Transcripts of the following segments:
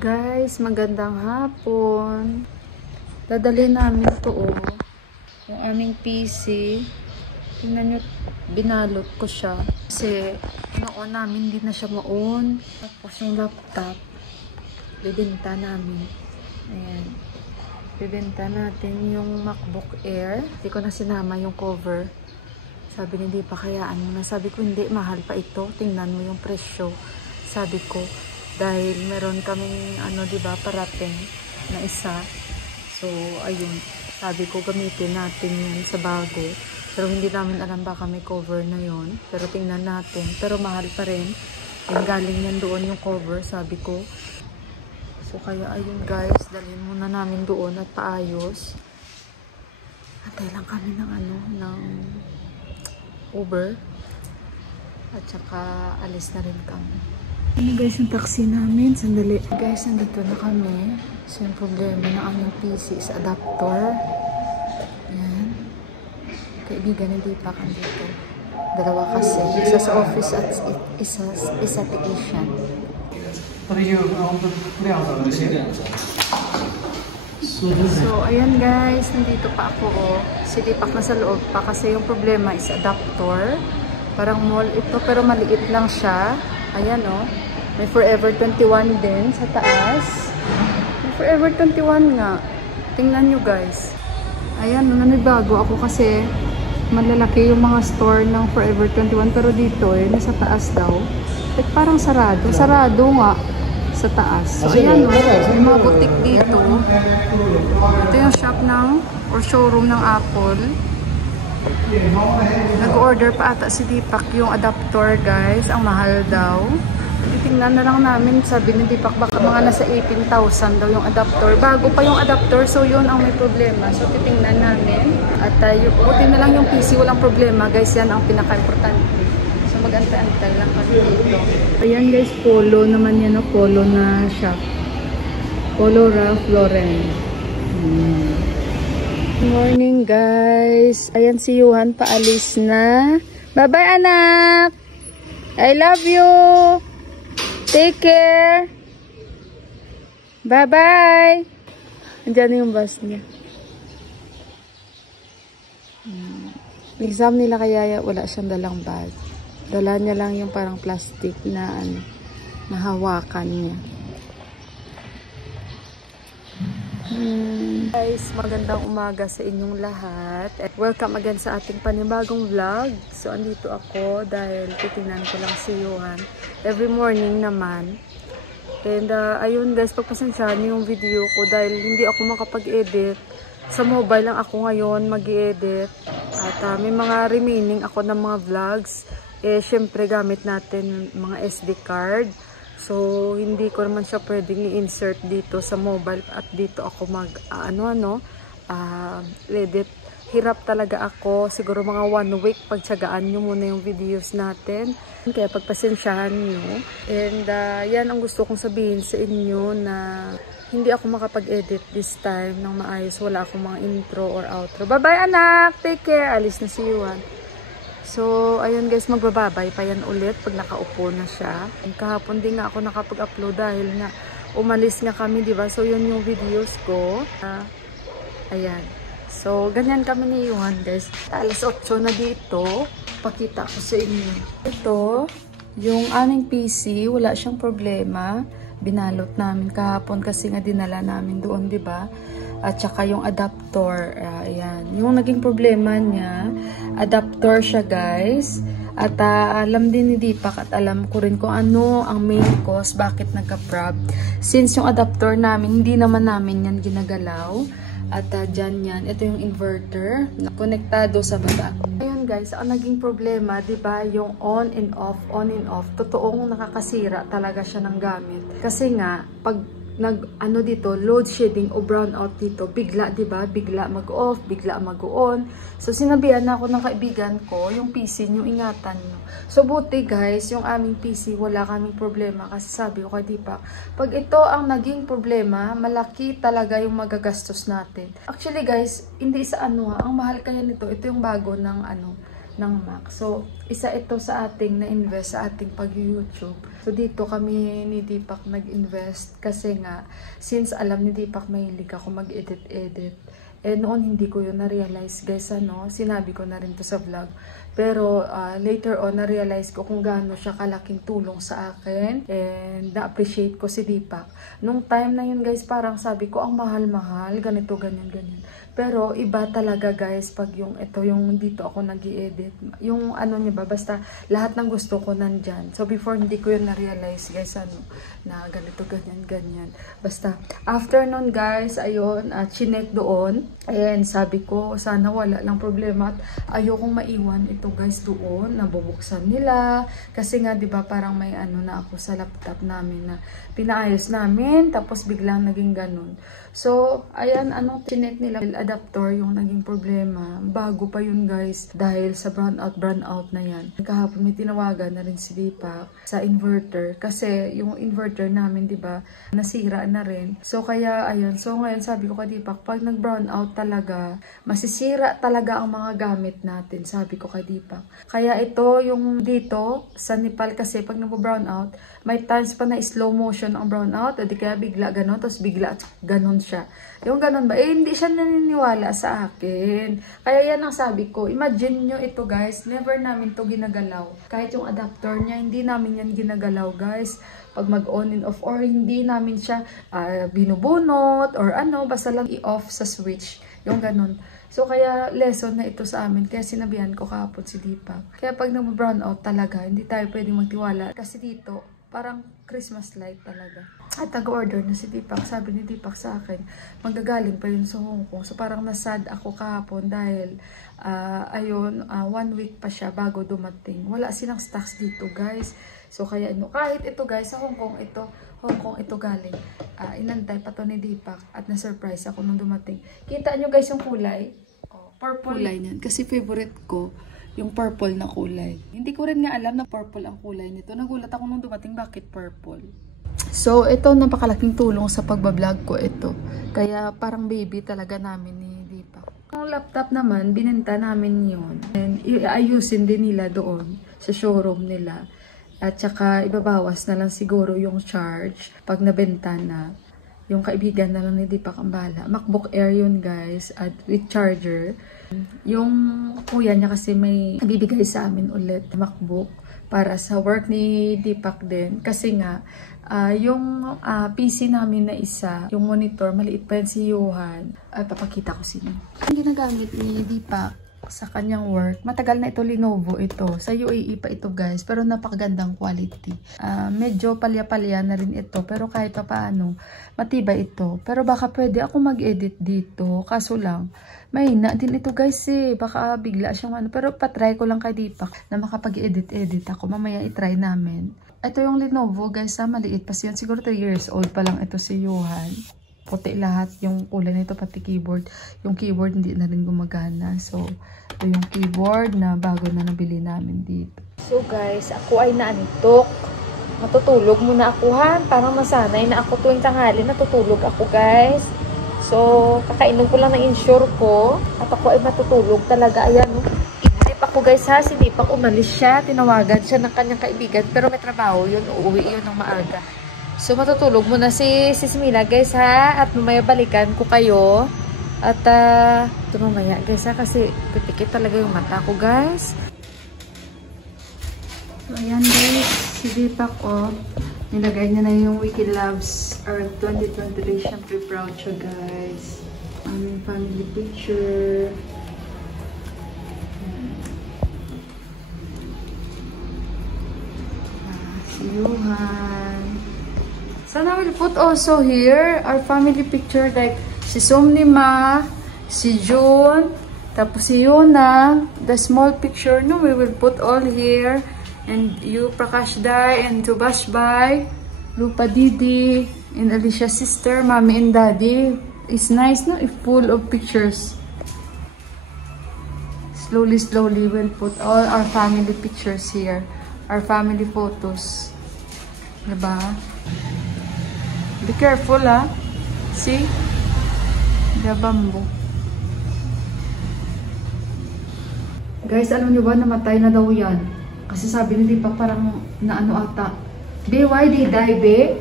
Guys, magandang hapon. Dadali namin to yung aming PC. Tingnan nyo, binalot ko siya. Kasi, noon namin hindi na siya ma-on. Tapos yung laptop, bibenta namin. Ayan. Bibenta natin yung MacBook Air. Hindi ko na sinama yung cover. Sabi ni hindi pa kayaan mo na. Sabi ko, hindi, mahal pa ito. Tingnan mo yung presyo. Sabi ko, dahil meron kaming diba, parating na isa. So, ayun. Sabi ko, gamitin natin yan sa bago. Pero hindi namin alam baka may cover na yon. Pero tingnan natin. Pero mahal pa rin. Yung galing yan doon yung cover, sabi ko. So, kaya ayun guys, dalhin muna namin doon at paayos. Antay lang kami ng Uber. At saka alis na rin kami. Ano guys, yung taxi namin. Sandali. Guys, nandito na kami. So, yung problema ng aming PC is adapter. Ayan. Kaibigan, hindi pa kami dito. Dalawa kasi. Isa sa office at isa technician. So, ayan guys. Nandito pa ako. Silipak na sa loob pa kasi yung problema is adapter. Parang mall ito pero maliit lang siya. Ayan may Forever 21 din sa taas. May Forever 21 nga. Tingnan nyo guys. Ayan, nanibago ako kasi malalaki yung mga store ng Forever 21 pero dito nasa taas daw. Parang sarado. Sarado nga sa taas. So ayan may mga boutique dito. Ito yung shop or showroom ng Apple. Nag-order pa ata si Deepak yung adapter guys. Ang mahal daw. Titingnan na lang namin. Sabi ni Deepak baka mga nasa 18,000 daw yung adapter. Bago pa yung adapter. So yun ang may problema. So titingnan namin. At buti na lang yung PC. Walang problema guys. Yan ang pinaka-importante. So mag-antay-antay lang kami dito. Ayan guys. Polo naman yan. Polo na shop. Polo Ralph Lauren. Good morning guys. Ayan si Yuhan paalis na. Bye bye anak. I love you. Take care. Bye bye. Andiyan yung bus niya. Exam nila kaya wala siyang dalang bag. Dala niya lang yung parang plastic na nahawakan niya. Guys, magandang umaga sa inyong lahat. At welcome again sa ating panibagong vlog. So, andito ako dahil titingnan ko lang si Yuhan. Every morning naman. And, ayun guys, pagpasensyahan yung video ko dahil hindi ako makapag-edit. Sa mobile lang ako ngayon mag-edit. At may mga remaining ako ng mga vlogs. Syempre gamit natin mga SD card. So, hindi ko naman siya pwedeng i-insert dito sa mobile at dito ako edit. Hirap talaga ako. Siguro mga 1 week pagtsagaan nyo muna yung videos natin. Kaya pagpasensyahan nyo. And, yan ang gusto kong sabihin sa inyo na hindi ako makapag-edit this time ng maayos. Wala akong mga intro or outro. Bye-bye anak! Take care! Alis na si Yuhan. So, ayun guys, magbababay pa yan ulit pag nakaupo na siya. Kahapon din nga ako nakapag-upload dahil nga umalis nga kami, diba? So, yun yung videos ko. Ayan. So, ganyan kami ni Yuhan guys. Alas 8 na dito. Pakita ko sa inyo. Ito, yung aming PC, wala siyang problema. Binalot namin kahapon kasi nga dinala namin doon, diba? At saka yung adapter, ayan. Yung naging problema niya, adapter siya guys. At alam din ni Deepak at alam ko rin kung ano ang main cause, bakit nagka-prob. Since yung adapter namin, hindi naman namin yan ginagalaw. At dyan yan, ito yung inverter, konektado sa baba. Ayun guys, ang naging problema, diba, yung on and off, totoong nakakasira talaga siya ng gamit. Kasi nga, pag dito, load shedding o brownout dito, bigla, diba? Bigla mag-off, bigla mag-on. So, sinabihan na ako ng kaibigan ko, yung PC nyo, ingatan nyo. So, buti guys, yung aming PC, wala kaming problema. Kasi sabi ko kay Deepak, pag ito ang naging problema, malaki talaga yung magagastos natin. Actually guys, hindi sa ang mahal kaya nito, ito yung bago ng Mac. So, isa ito sa ating na-invest sa ating pag-YouTube. So dito kami ni Deepak nag-invest kasi nga since alam ni Deepak mahilig ako mag-edit-edit. Noon hindi ko yun na-realize guys, sinabi ko na rin to sa vlog. Pero later on, na-realize ko kung gaano siya kalaking tulong sa akin. And na-appreciate ko si Deepak. Nung time na yun guys, parang sabi ko, ang mahal-mahal, ganito, ganyan, ganyan. Pero iba talaga guys, pag yung dito ako nag-i-edit. Yung niya ba, basta lahat ng gusto ko nandyan. So before, hindi ko yun na-realize guys, na ganito, ganyan, ganyan. Basta, after nun guys, ayun, chinek doon. And sabi ko, sana wala lang problema. At ayokong maiwan ito guys doon, nabubuksan nila. Kasi nga, di ba parang may na ako sa laptop namin na pinaayos namin. Tapos biglang naging ganun. So, ayan, chinek nila, adapter yung naging problema. Bago pa yun guys, dahil sa brownout na yan. Kahapon may tinawagan na rin si Deepak sa inverter. Kasi yung inverter namin, di ba, nasira na rin. So, kaya, ayun. So, ngayon sabi ko kay Deepak, pag nag-brownout talaga, masisira talaga ang mga gamit natin, sabi ko kay Deepak. Kaya ito, yung dito, sa Nepal kasi, pag nag-brownout, may times pa na slow motion ang brownout, o di kaya bigla ganon, tapos bigla ganon siya. Yung ganon ba? Hindi siya naniniwala sa akin. Kaya yan ang sabi ko. Imagine nyo ito guys, never namin to ginagalaw. Kahit yung adapter niya, hindi namin yan ginagalaw guys. Pag mag-on and off, or hindi namin siya binubunot, or basta lang i-off sa switch. Yung ganon. So, kaya lesson na ito sa amin. Kaya sinabihan ko kahapon si Deepak. Kaya pag nag-brownout talaga, hindi tayo pwedeng magtiwala. Kasi dito, parang Christmas light talaga. At nag-order na si Deepak. Sabi ni Deepak sa akin, magagaling pa yun sa Hong Kong. So parang nasad ako kahapon dahil, ayun, 1 week pa siya bago dumating. Wala silang stocks dito guys. So kaya kahit ito guys, sa Hong Kong ito galing. Inantay pa to ni Deepak at na-surprise ako nung dumating. Kita nyo guys yung kulay? Purple. Kulay niyan. Kasi favorite ko yung purple na kulay. Hindi ko rin nga alam na purple ang kulay nito. Nagulat ako nung dumating bakit purple. So, ito napakalaking tulong sa pagbablog ko ito. Kaya parang baby talaga namin ni Deepak. Yung laptop naman, binenta namin yun. And iayusin din nila doon sa showroom nila. At saka ibabawas na lang siguro yung charge pag nabenta na. Yung kaibigan na lang ni Deepak ang bahala. MacBook Air yun guys, at with charger. Yung kuya niya kasi may bibigay sa amin ulit MacBook para sa work ni Deepak din. Kasi nga, yung PC namin na isa, yung monitor, maliit pa yan si Johan. Papakita ko sino. Ang ginagamit ni Deepak sa kanyang work, matagal na ito, Lenovo ito. Sa UAE pa ito guys, pero napakagandang quality. Medyo palya-palya na rin ito, pero kahit pa paano, matibay ito. Pero baka pwede ako mag-edit dito, kaso lang, mahina din ito guys baka bigla siyang pero patry ko lang kay Deepak na makapag-edit-edit ako. Mamaya itry namin. Ito yung Lenovo guys, maliit pa siya. Siguro 3 years old pa lang ito si Johan. Puti lahat yung kulay nito, pati keyboard. Yung keyboard hindi na rin gumagana. So, ito yung keyboard na bago na nabili namin dito. So guys, ako ay naantok. Matutulog muna ako Parang masanay na ako tuwing tanghali. Natutulog ako guys. So, kakainom ko lang ng insure ko. At ako ay matutulog talaga. Ayan, idip ako guys Si Deepak umalis siya. Tinawagan siya ng kanyang kaibigan. Pero may trabaho yun. Uuwi yun ng maaga. So, matutulog muna si Smila guys At mamaya balikan ko kayo. At, ito mamaya guys Kasi pipikit talaga yung mata ko guys. So, ayan guys. Si Deepak nilagay niya na yung Wiki Loves Earth 2023. Siyempre proud siya guys. Aming family picture. Si Johan. So now we'll put also here our family picture like si Somnima, si June, tapos si Yuna. The small picture we will put all here. And you, Prakash Dai, and Subash Bhai, Lupa Didi, and Alicia's sister, Mommy and Daddy. It's nice, if full of pictures. Slowly, we'll put all our family pictures here. Our family photos. Diba? Be careful, See? The bamboo. Guys, alam niyo ba, namatay na daw yan. Kasi sabi ni Deepak parang ata, Be, why they die, be?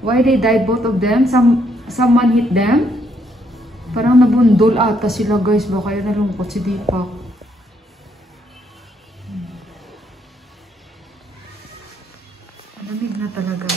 Why they died, both of them? Someone hit them? Parang nabundol ata sila, guys. Baka yun nalungkot si Deepak. Malamig na talaga.